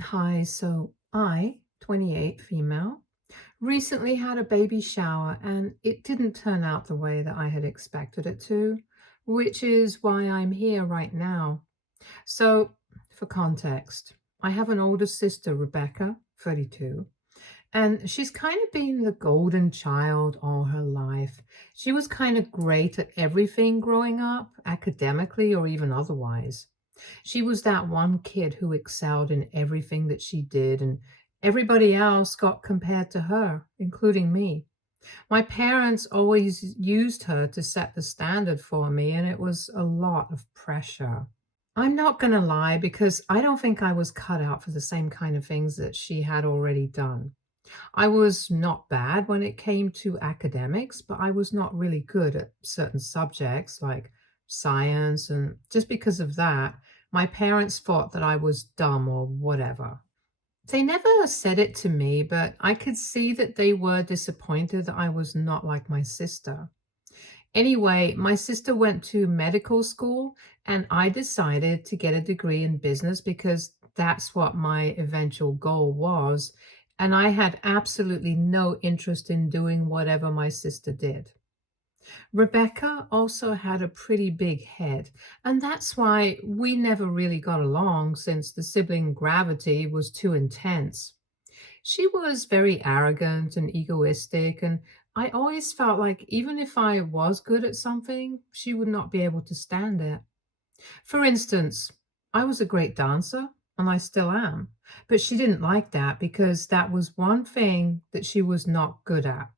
Hi, so I, 28 female, recently had a baby shower and it didn't turn out the way that I had expected it to, which is why I'm here right now. So, for context, I have an older sister, Rebecca, 32, and she's kind of been the golden child all her life. She was kind of great at everything growing up, academically or even otherwise. She was that one kid who excelled in everything that she did, and everybody else got compared to her, including me. My parents always used her to set the standard for me, and it was a lot of pressure. I'm not going to lie because I don't think I was cut out for the same kind of things that she had already done. I was not bad when it came to academics, but I was not really good at certain subjects like science. And just because of that, my parents thought that I was dumb or whatever. They never said it to me, but I could see that they were disappointed that I was not like my sister. Anyway, my sister went to medical school, and I decided to get a degree in business because that's what my eventual goal was. And I had absolutely no interest in doing whatever my sister did. Rebecca also had a pretty big head, and that's why we never really got along since the sibling gravity was too intense. She was very arrogant and egoistic, and I always felt like even if I was good at something, she would not be able to stand it. For instance, I was a great dancer, and I still am, but she didn't like that because that was one thing that she was not good at.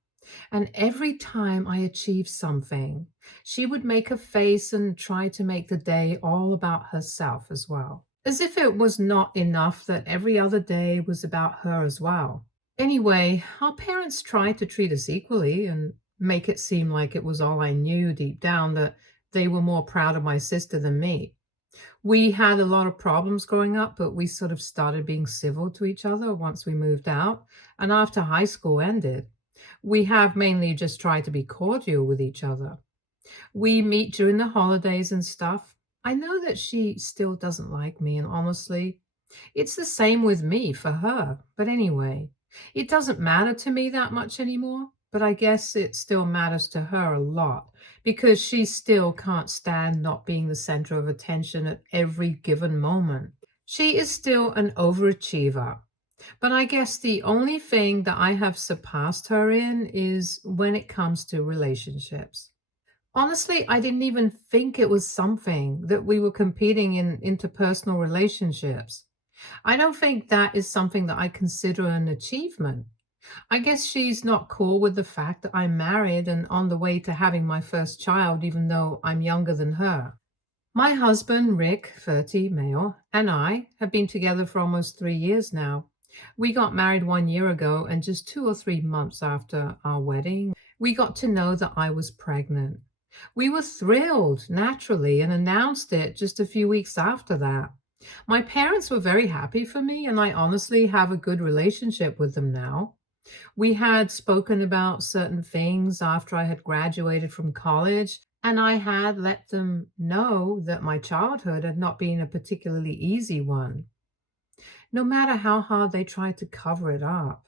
And every time I achieved something, she would make a face and try to make the day all about herself as well, as if it was not enough that every other day was about her as well. Anyway, our parents tried to treat us equally and make it seem like it was all I knew deep down that they were more proud of my sister than me. We had a lot of problems growing up, but we sort of started being civil to each other once we moved out and after high school ended. We have mainly just tried to be cordial with each other. We meet during the holidays and stuff. I know that she still doesn't like me, and honestly, it's the same with me for her. But anyway, it doesn't matter to me that much anymore, but I guess it still matters to her a lot because she still can't stand not being the center of attention at every given moment. She is still an overachiever, but I guess the only thing that I have surpassed her in is when it comes to relationships. Honestly, I didn't even think it was something that we were competing in interpersonal relationships. I don't think that is something that I consider an achievement. I guess she's not cool with the fact that I'm married and on the way to having my first child, even though I'm younger than her. My husband, Rick, 30, male, and I have been together for almost 3 years now. We got married 1 year ago, and just 2 or 3 months after our wedding, we got to know that I was pregnant. We were thrilled, naturally, and announced it just a few weeks after that. My parents were very happy for me, and I honestly have a good relationship with them now. We had spoken about certain things after I had graduated from college, and I had let them know that my childhood had not been a particularly easy one. No matter how hard they tried to cover it up,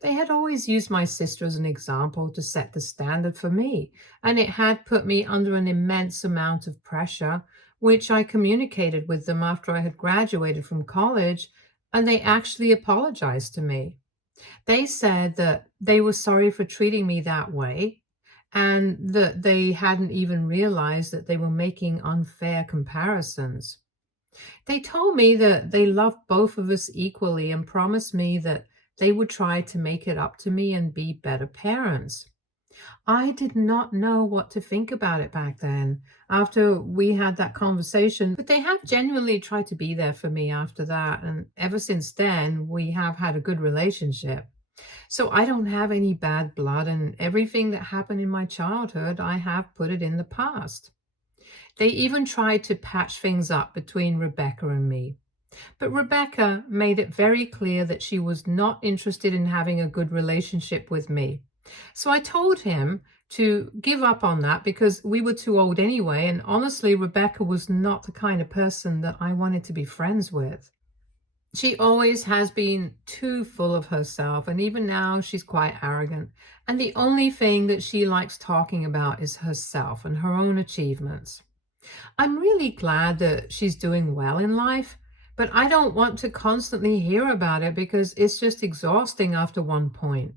they had always used my sister as an example to set the standard for me, and it had put me under an immense amount of pressure, which I communicated with them after I had graduated from college, and they actually apologized to me. They said that they were sorry for treating me that way and that they hadn't even realized that they were making unfair comparisons. They told me that they loved both of us equally and promised me that they would try to make it up to me and be better parents. I did not know what to think about it back then after we had that conversation, but they have genuinely tried to be there for me after that. And ever since then, we have had a good relationship. So I don't have any bad blood, and everything that happened in my childhood, I have put it in the past. They even tried to patch things up between Rebecca and me. But Rebecca made it very clear that she was not interested in having a good relationship with me. So I told him to give up on that because we were too old anyway. And honestly, Rebecca was not the kind of person that I wanted to be friends with. She always has been too full of herself, and even now she's quite arrogant. And the only thing that she likes talking about is herself and her own achievements. I'm really glad that she's doing well in life, but I don't want to constantly hear about it because it's just exhausting after one point,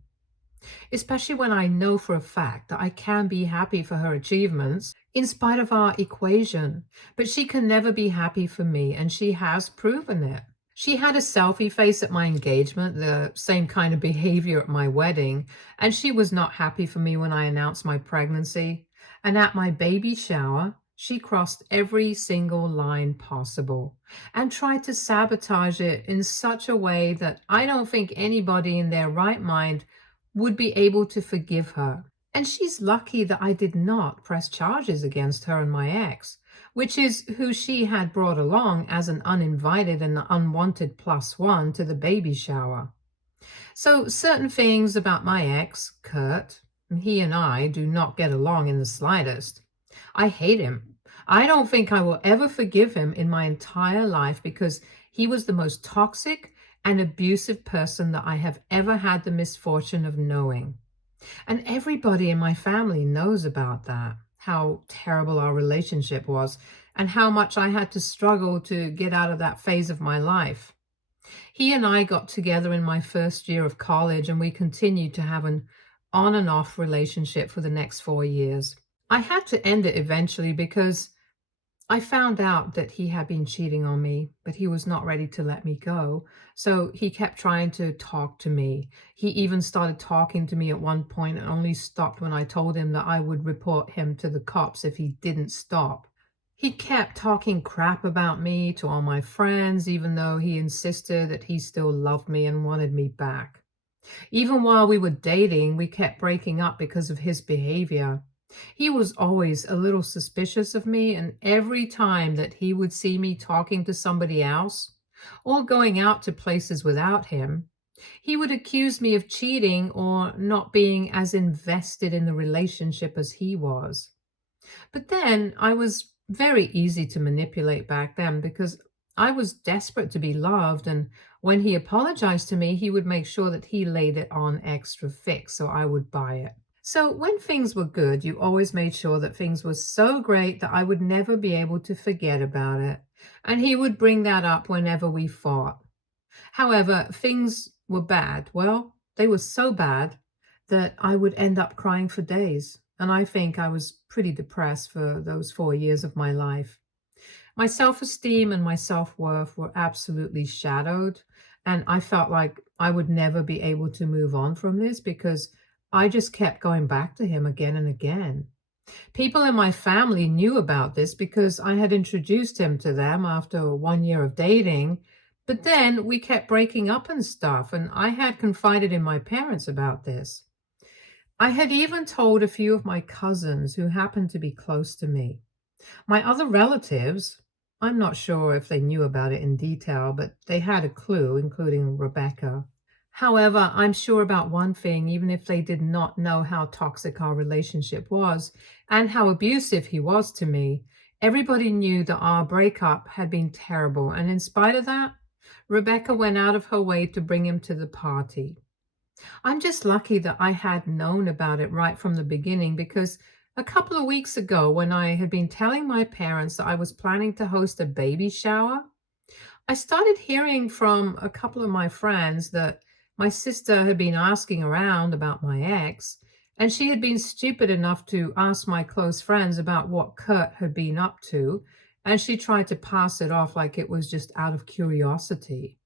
especially when I know for a fact that I can be happy for her achievements in spite of our equation. But she can never be happy for me, and she has proven it. She had a selfie face at my engagement, the same kind of behavior at my wedding, and she was not happy for me when I announced my pregnancy. And at my baby shower, she crossed every single line possible and tried to sabotage it in such a way that I don't think anybody in their right mind would be able to forgive her. And she's lucky that I did not press charges against her and my ex, which is who she had brought along as an uninvited and unwanted plus one to the baby shower. So, certain things about my ex, Kurt, he and I do not get along in the slightest. I hate him. I don't think I will ever forgive him in my entire life because he was the most toxic and abusive person that I have ever had the misfortune of knowing. And everybody in my family knows about that, how terrible our relationship was, and how much I had to struggle to get out of that phase of my life. He and I got together in my first year of college, and we continued to have an on and off relationship for the next 4 years. I had to end it eventually because I found out that he had been cheating on me, but he was not ready to let me go. So he kept trying to talk to me. He even started talking to me at one point and only stopped when I told him that I would report him to the cops if he didn't stop. He kept talking crap about me to all my friends, even though he insisted that he still loved me and wanted me back. Even while we were dating, we kept breaking up because of his behavior. He was always a little suspicious of me, and every time that he would see me talking to somebody else or going out to places without him, he would accuse me of cheating or not being as invested in the relationship as he was. But then I was very easy to manipulate back then because I was desperate to be loved. And when he apologized to me, he would make sure that he laid it on extra thick so I would buy it. So when things were good, you always made sure that things were so great that I would never be able to forget about it. And he would bring that up whenever we fought. However, things were bad. Well, they were so bad that I would end up crying for days. And I think I was pretty depressed for those 4 years of my life. My self esteem and my self worth were absolutely shadowed. And I felt like I would never be able to move on from this because I just kept going back to him again and again. People in my family knew about this because I had introduced him to them after 1 year of dating, but then we kept breaking up and stuff, and I had confided in my parents about this. I had even told a few of my cousins who happened to be close to me. My other relatives, I'm not sure if they knew about it in detail, but they had a clue, including Rebecca. However, I'm sure about one thing, even if they did not know how toxic our relationship was and how abusive he was to me, everybody knew that our breakup had been terrible. And in spite of that, Rebecca went out of her way to bring him to the party. I'm just lucky that I had known about it right from the beginning because a couple of weeks ago, when I had been telling my parents that I was planning to host a baby shower, I started hearing from a couple of my friends that my sister had been asking around about my ex, and she had been stupid enough to ask my close friends about what Kurt had been up to, and she tried to pass it off like it was just out of curiosity.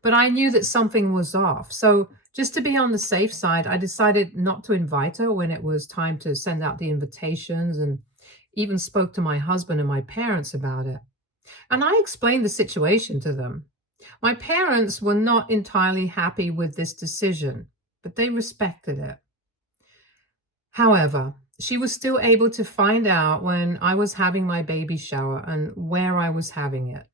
But I knew that something was off. So, just to be on the safe side, I decided not to invite her when it was time to send out the invitations and even spoke to my husband and my parents about it. And I explained the situation to them. My parents were not entirely happy with this decision, but they respected it. However, she was still able to find out when I was having my baby shower and where I was having it.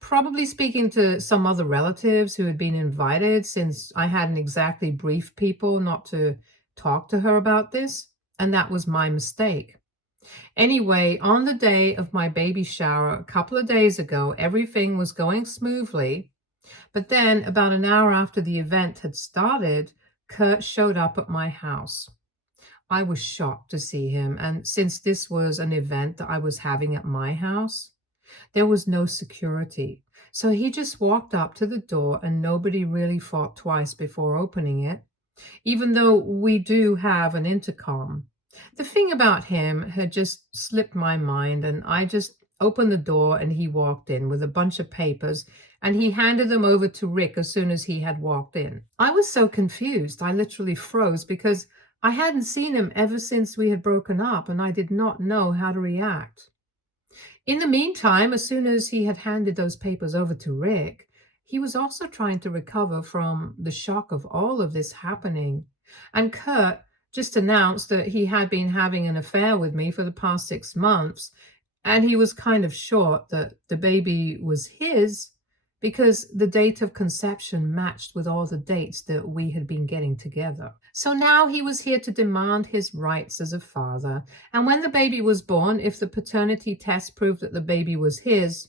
Probably speaking to some other relatives who had been invited since I hadn't exactly briefed people not to talk to her about this, and that was my mistake. Anyway, on the day of my baby shower, a couple of days ago, everything was going smoothly. But then, about an hour after the event had started, Kurt showed up at my house. I was shocked to see him, and since this was an event that I was having at my house, there was no security. So he just walked up to the door, and nobody really thought twice before opening it, even though we do have an intercom. The thing about him had just slipped my mind, and I just opened the door and he walked in with a bunch of papers and he handed them over to Rick as soon as he had walked in. I was so confused, I literally froze because I hadn't seen him ever since we had broken up and I did not know how to react. In the meantime, as soon as he had handed those papers over to Rick, he was also trying to recover from the shock of all of this happening. And Kurt just announced that he had been having an affair with me for the past 6 months. And he was kind of short that the baby was his because the date of conception matched with all the dates that we had been getting together. So now he was here to demand his rights as a father. And when the baby was born, if the paternity test proved that the baby was his,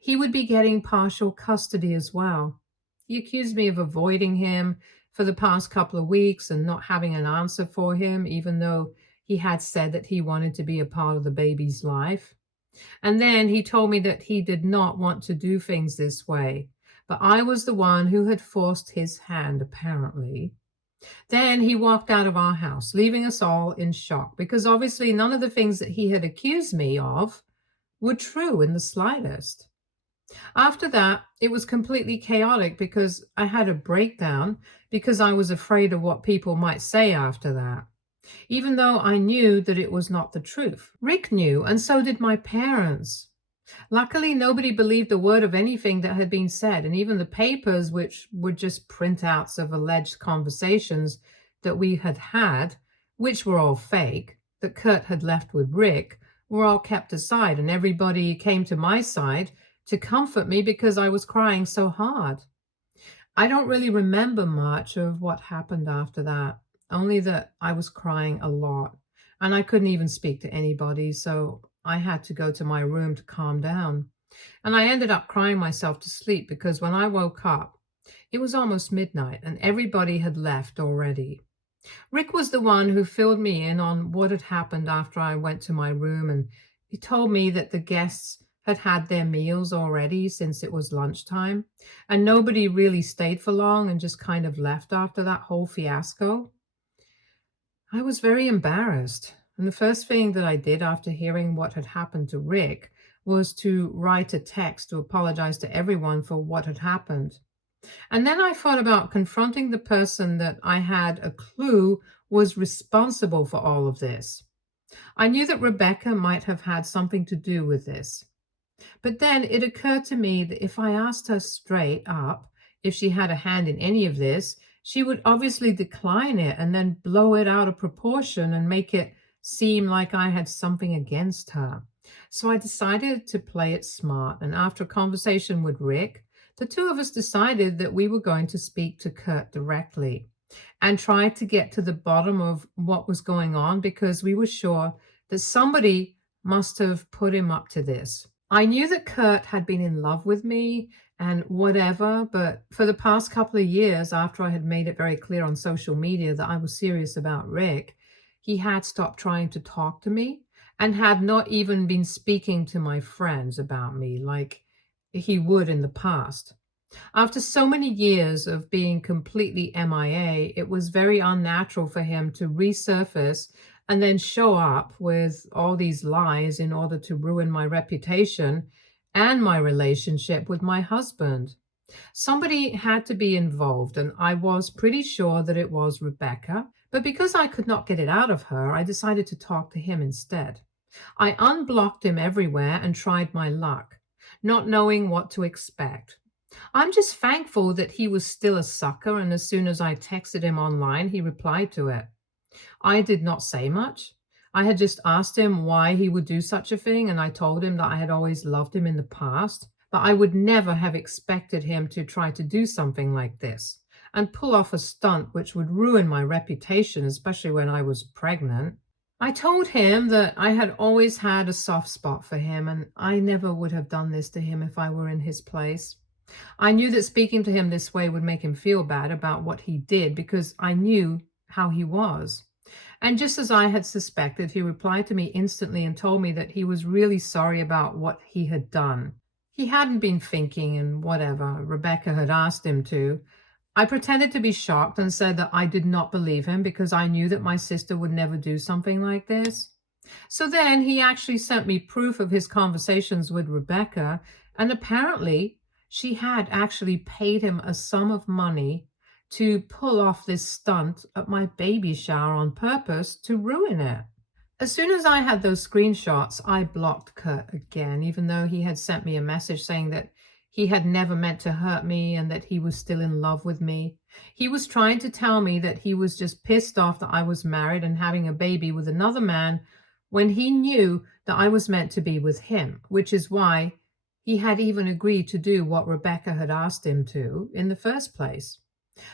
he would be getting partial custody as well. He accused me of avoiding him for the past couple of weeks and not having an answer for him, even though he had said that he wanted to be a part of the baby's life. And then he told me that he did not want to do things this way, but I was the one who had forced his hand, apparently. Then he walked out of our house, leaving us all in shock because obviously none of the things that he had accused me of were true in the slightest. After that, it was completely chaotic because I had a breakdown because I was afraid of what people might say after that, even though I knew that it was not the truth. Rick knew, and so did my parents. Luckily, nobody believed a word of anything that had been said, and even the papers, which were just printouts of alleged conversations that we had had, which were all fake, that Kurt had left with Rick, were all kept aside, and everybody came to my side to comfort me because I was crying so hard. I don't really remember much of what happened after that, only that I was crying a lot and I couldn't even speak to anybody, so I had to go to my room to calm down. And I ended up crying myself to sleep because when I woke up, it was almost midnight and everybody had left already. Rick was the one who filled me in on what had happened after I went to my room, and he told me that the guests had had their meals already since it was lunchtime, and nobody really stayed for long and just kind of left after that whole fiasco. I was very embarrassed, and the first thing that I did after hearing what had happened to Rick was to write a text to apologize to everyone for what had happened. And then I thought about confronting the person that I had a clue was responsible for all of this. I knew that Rebecca might have had something to do with this. But then it occurred to me that if I asked her straight up if she had a hand in any of this, she would obviously decline it and then blow it out of proportion and make it seem like I had something against her. So I decided to play it smart. And after a conversation with Rick, the two of us decided that we were going to speak to Kurt directly and try to get to the bottom of what was going on because we were sure that somebody must have put him up to this. I knew that Kurt had been in love with me and whatever, but for the past couple of years, after I had made it very clear on social media that I was serious about Rick, he had stopped trying to talk to me and had not even been speaking to my friends about me like he would in the past. After so many years of being completely MIA, it was very unnatural for him to resurface and then show up with all these lies in order to ruin my reputation and my relationship with my husband. Somebody had to be involved, and I was pretty sure that it was Rebecca. But because I could not get it out of her, I decided to talk to him instead. I unblocked him everywhere and tried my luck, not knowing what to expect. I'm just thankful that he was still a sucker, and as soon as I texted him online, he replied to it. I did not say much. I had just asked him why he would do such a thing, and I told him that I had always loved him in the past, but I would never have expected him to try to do something like this and pull off a stunt which would ruin my reputation, especially when I was pregnant. I told him that I had always had a soft spot for him, and I never would have done this to him if I were in his place. I knew that speaking to him this way would make him feel bad about what he did because I knew how he was. And just as I had suspected, he replied to me instantly and told me that he was really sorry about what he had done. He hadn't been thinking and whatever Rebecca had asked him to. I pretended to be shocked and said that I did not believe him because I knew that my sister would never do something like this. So then he actually sent me proof of his conversations with Rebecca, and apparently she had actually paid him a sum of money to pull off this stunt at my baby shower on purpose to ruin it. As soon as I had those screenshots, I blocked Kurt again, even though he had sent me a message saying that he had never meant to hurt me and that he was still in love with me. He was trying to tell me that he was just pissed off that I was married and having a baby with another man when he knew that I was meant to be with him, which is why he had even agreed to do what Rebecca had asked him to in the first place.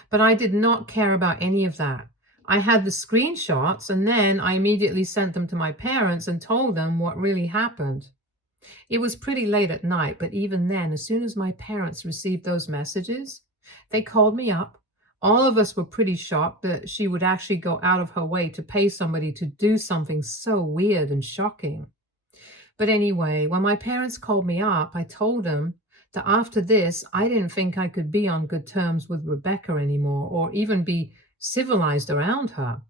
But I did not care about any of that. I had the screenshots and then I immediately sent them to my parents and told them what really happened. It was pretty late at night, but even then, as soon as my parents received those messages, they called me up. All of us were pretty shocked that she would actually go out of her way to pay somebody to do something so weird and shocking. But anyway, when my parents called me up, I told them that after this, I didn't think I could be on good terms with Rebecca anymore or even be civilized around her.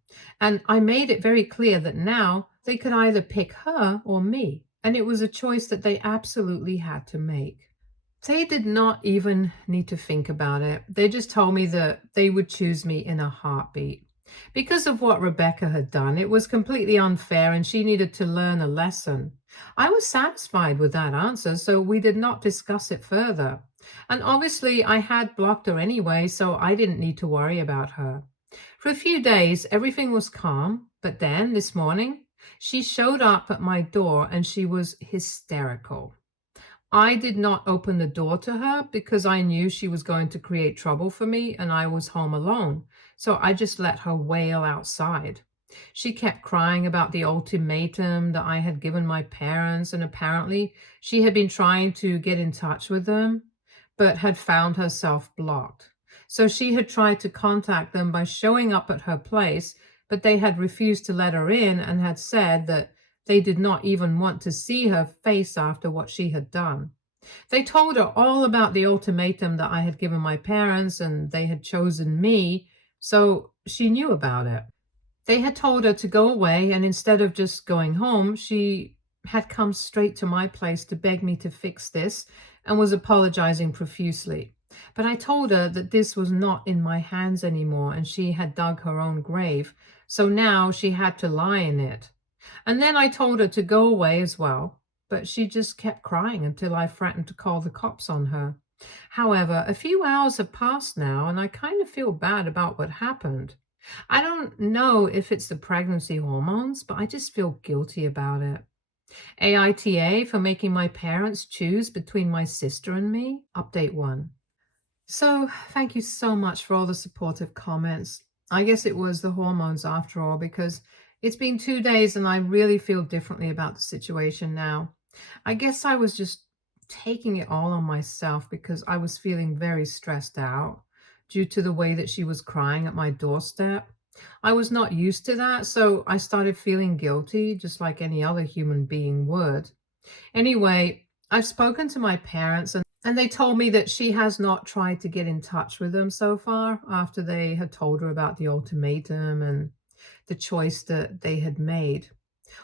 And I made it very clear that now they could either pick her or me. And it was a choice that they absolutely had to make. They did not even need to think about it. They just told me that they would choose me in a heartbeat. Because of what Rebecca had done, it was completely unfair and she needed to learn a lesson. I was satisfied with that answer, so we did not discuss it further. And obviously, I had blocked her anyway, so I didn't need to worry about her. For a few days, everything was calm, but then this morning, she showed up at my door and she was hysterical. I did not open the door to her because I knew she was going to create trouble for me and I was home alone. So I just let her wail outside. She kept crying about the ultimatum that I had given my parents, and apparently she had been trying to get in touch with them, but had found herself blocked. So she had tried to contact them by showing up at her place, but they had refused to let her in and had said that they did not even want to see her face after what she had done. They told her all about the ultimatum that I had given my parents and they had chosen me, so she knew about it. They had told her to go away, and instead of just going home, she had come straight to my place to beg me to fix this and was apologizing profusely. But I told her that this was not in my hands anymore and she had dug her own grave, so now she had to lie in it. And then I told her to go away as well, but she just kept crying until I threatened to call the cops on her. However, a few hours have passed now, and I kind of feel bad about what happened. I don't know if it's the pregnancy hormones, but I just feel guilty about it. AITA for making my parents choose between my sister and me. Update 1. So, thank you so much for all the supportive comments. I guess it was the hormones after all, because it's been 2 days and I really feel differently about the situation now. I guess I was just taking it all on myself because I was feeling very stressed out due to the way that she was crying at my doorstep. I was not used to that, so I started feeling guilty, just like any other human being would. Anyway, I've spoken to my parents and they told me that she has not tried to get in touch with them so far after they had told her about the ultimatum and the choice that they had made.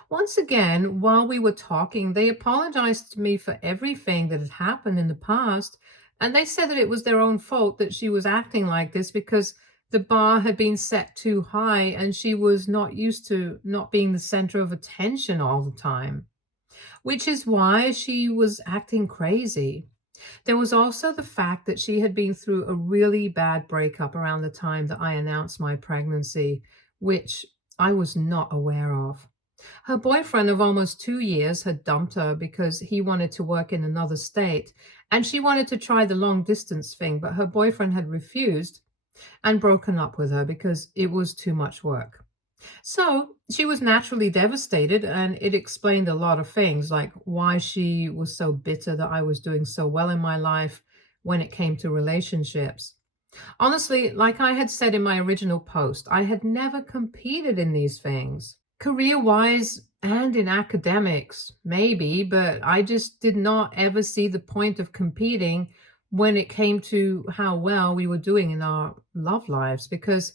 Once again, while we were talking, they apologized to me for everything that had happened in the past, and they said that it was their own fault that she was acting like this because the bar had been set too high and she was not used to not being the center of attention all the time, which is why she was acting crazy. There was also the fact that she had been through a really bad breakup around the time that I announced my pregnancy, which I was not aware of. Her boyfriend of almost 2 years had dumped her because he wanted to work in another state, and she wanted to try the long distance thing, but her boyfriend had refused and broken up with her because it was too much work. So she was naturally devastated, and it explained a lot of things, like why she was so bitter that I was doing so well in my life when it came to relationships. Honestly, like I had said in my original post, I had never competed in these things. Career wise and in academics, maybe, but I just did not ever see the point of competing when it came to how well we were doing in our love lives, because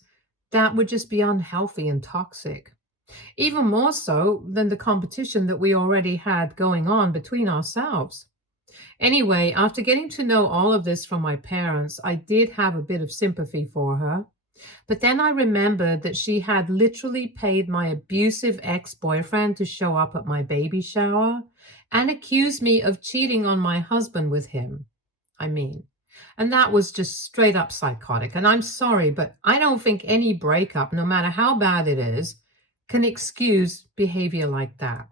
that would just be unhealthy and toxic. Even more so than the competition that we already had going on between ourselves. Anyway, after getting to know all of this from my parents, I did have a bit of sympathy for her. But then I remembered that she had literally paid my abusive ex boyfriend to show up at my baby shower and accused me of cheating on my husband with him. I mean, and that was just straight up psychotic. And I'm sorry, but I don't think any breakup, no matter how bad it is, can excuse behavior like that.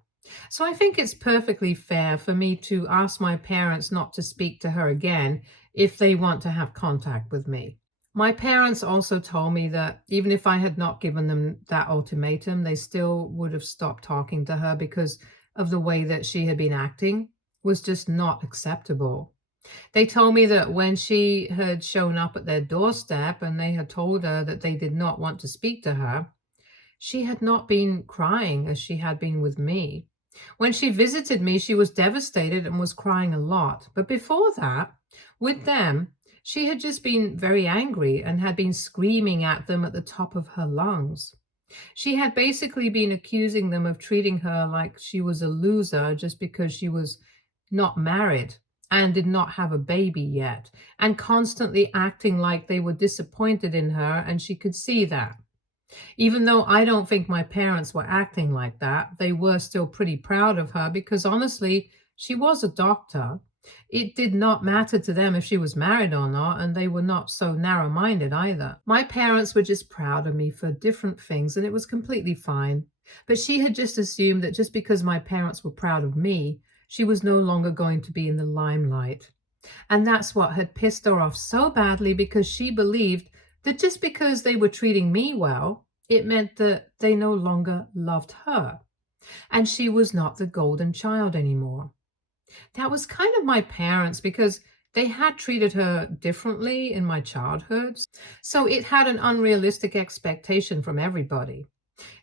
So I think it's perfectly fair for me to ask my parents not to speak to her again if they want to have contact with me. My parents also told me that even if I had not given them that ultimatum, they still would have stopped talking to her because of the way that she had been acting was just not acceptable. They told me that when she had shown up at their doorstep and they had told her that they did not want to speak to her, she had not been crying as she had been with me. When she visited me, she was devastated and was crying a lot. But before that, with them, she had just been very angry and had been screaming at them at the top of her lungs. She had basically been accusing them of treating her like she was a loser just because she was not married and did not have a baby yet, and constantly acting like they were disappointed in her, and she could see that. Even though I don't think my parents were acting like that, they were still pretty proud of her because honestly, she was a doctor. It did not matter to them if she was married or not, and they were not so narrow minded either. My parents were just proud of me for different things, and it was completely fine. But she had just assumed that just because my parents were proud of me, she was no longer going to be in the limelight. And that's what had pissed her off so badly because she believed that just because they were treating me well, it meant that they no longer loved her. And she was not the golden child anymore. That was kind of my parents because they had treated her differently in my childhood. So it had an unrealistic expectation from everybody.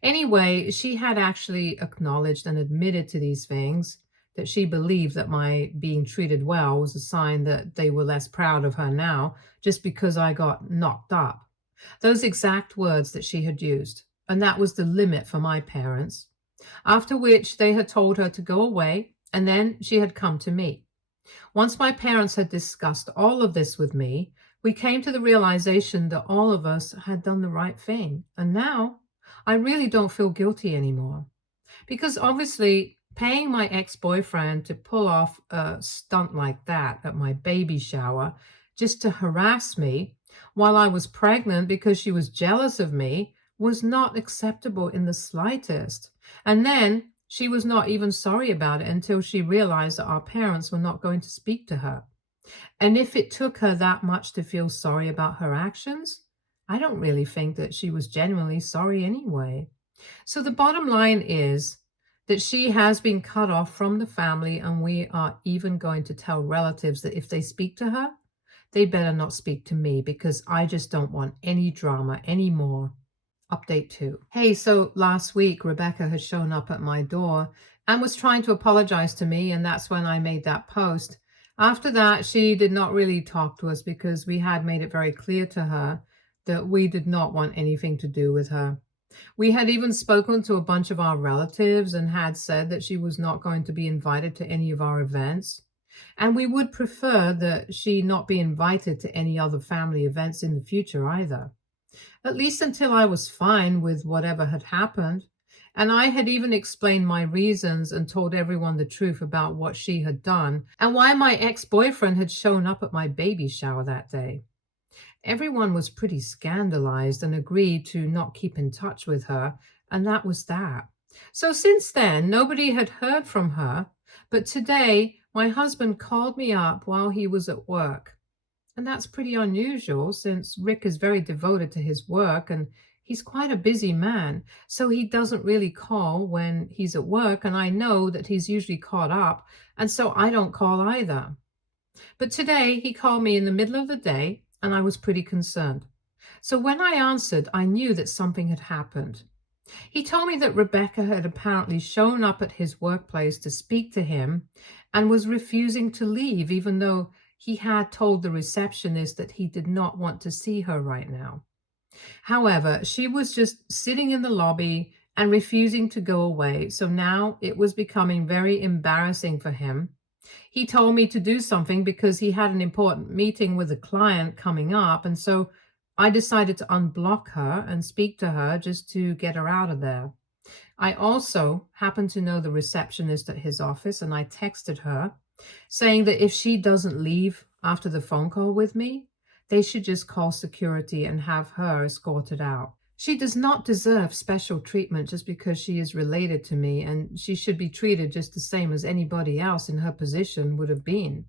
Anyway, she had actually acknowledged and admitted to these things, that she believed that my being treated well was a sign that they were less proud of her now just because I got knocked up. Those exact words that she had used. And that was the limit for my parents. After which they had told her to go away, and then she had come to me. Once my parents had discussed all of this with me, we came to the realization that all of us had done the right thing. And now I really don't feel guilty anymore. Because obviously, paying my ex boyfriend to pull off a stunt like that at my baby shower just to harass me while I was pregnant because she was jealous of me was not acceptable in the slightest. And then she was not even sorry about it until she realized that our parents were not going to speak to her. And if it took her that much to feel sorry about her actions, I don't really think that she was genuinely sorry anyway. So the bottom line is that she has been cut off from the family, and we are even going to tell relatives that if they speak to her, they better not speak to me because I just don't want any drama anymore. Update 2. Hey, so last week, Rebecca has shown up at my door and was trying to apologize to me, and that's when I made that post. After that, she did not really talk to us because we had made it very clear to her that we did not want anything to do with her. We had even spoken to a bunch of our relatives and had said that she was not going to be invited to any of our events. And we would prefer that she not be invited to any other family events in the future either, at least until I was fine with whatever had happened. And I had even explained my reasons and told everyone the truth about what she had done and why my ex boyfriend had shown up at my baby shower that day. Everyone was pretty scandalized and agreed to not keep in touch with her, and that was that. So since then, nobody had heard from her, but today my husband called me up while he was at work. And that's pretty unusual since Rick is very devoted to his work and he's quite a busy man. So he doesn't really call when he's at work, and I know that he's usually caught up, and so I don't call either. But today he called me in the middle of the day and I was pretty concerned. So when I answered, I knew that something had happened. He told me that Rebecca had apparently shown up at his workplace to speak to him and was refusing to leave, even though he had told the receptionist that he did not want to see her right now. However, she was just sitting in the lobby and refusing to go away. So now it was becoming very embarrassing for him. He told me to do something because he had an important meeting with a client coming up. And so I decided to unblock her and speak to her just to get her out of there. I also happen to know the receptionist at his office, and I texted her saying that if she doesn't leave after the phone call with me, they should just call security and have her escorted out. She does not deserve special treatment just because she is related to me, and she should be treated just the same as anybody else in her position would have been.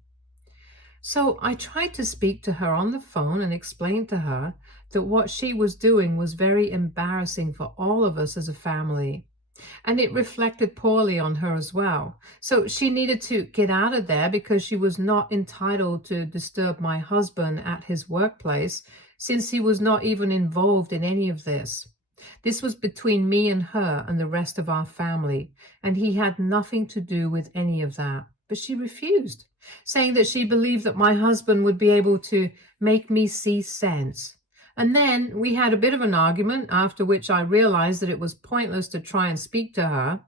So I tried to speak to her on the phone and explain to her that what she was doing was very embarrassing for all of us as a family. And it reflected poorly on her as well. So she needed to get out of there because she was not entitled to disturb my husband at his workplace since he was not even involved in any of this. This was between me and her and the rest of our family, and he had nothing to do with any of that. But she refused, saying that she believed that my husband would be able to make me see sense. And then we had a bit of an argument, after which I realized that it was pointless to try and speak to her.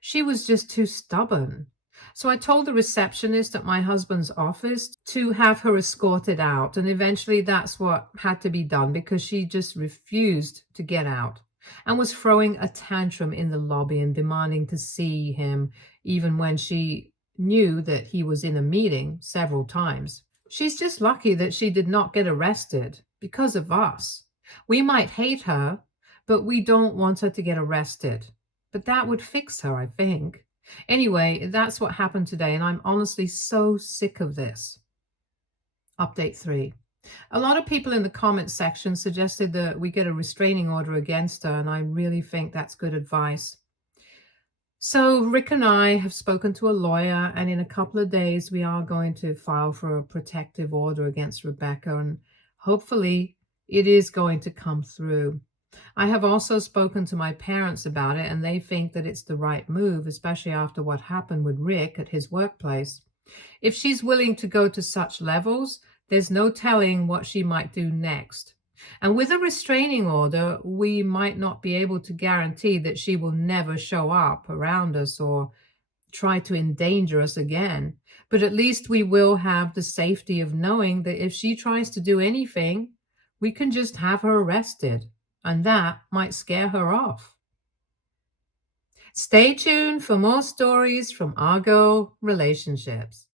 She was just too stubborn. So I told the receptionist at my husband's office to have her escorted out. And eventually that's what had to be done because she just refused to get out and was throwing a tantrum in the lobby and demanding to see him, even when she knew that he was in a meeting several times. She's just lucky that she did not get arrested because of us. We might hate her, but we don't want her to get arrested. But that would fix her, I think. Anyway, that's what happened today, and I'm honestly so sick of this. Update 3. A lot of people in the comments section suggested that we get a restraining order against her, and I really think that's good advice. So Rick and I have spoken to a lawyer, and in a couple of days, we are going to file for a protective order against Rebecca, and hopefully it is going to come through. I have also spoken to my parents about it, and they think that it's the right move, especially after what happened with Rick at his workplace. If she's willing to go to such levels, there's no telling what she might do next. And with a restraining order, we might not be able to guarantee that she will never show up around us or try to endanger us again. But at least we will have the safety of knowing that if she tries to do anything, we can just have her arrested, and that might scare her off. Stay tuned for more stories from Argo Relationships.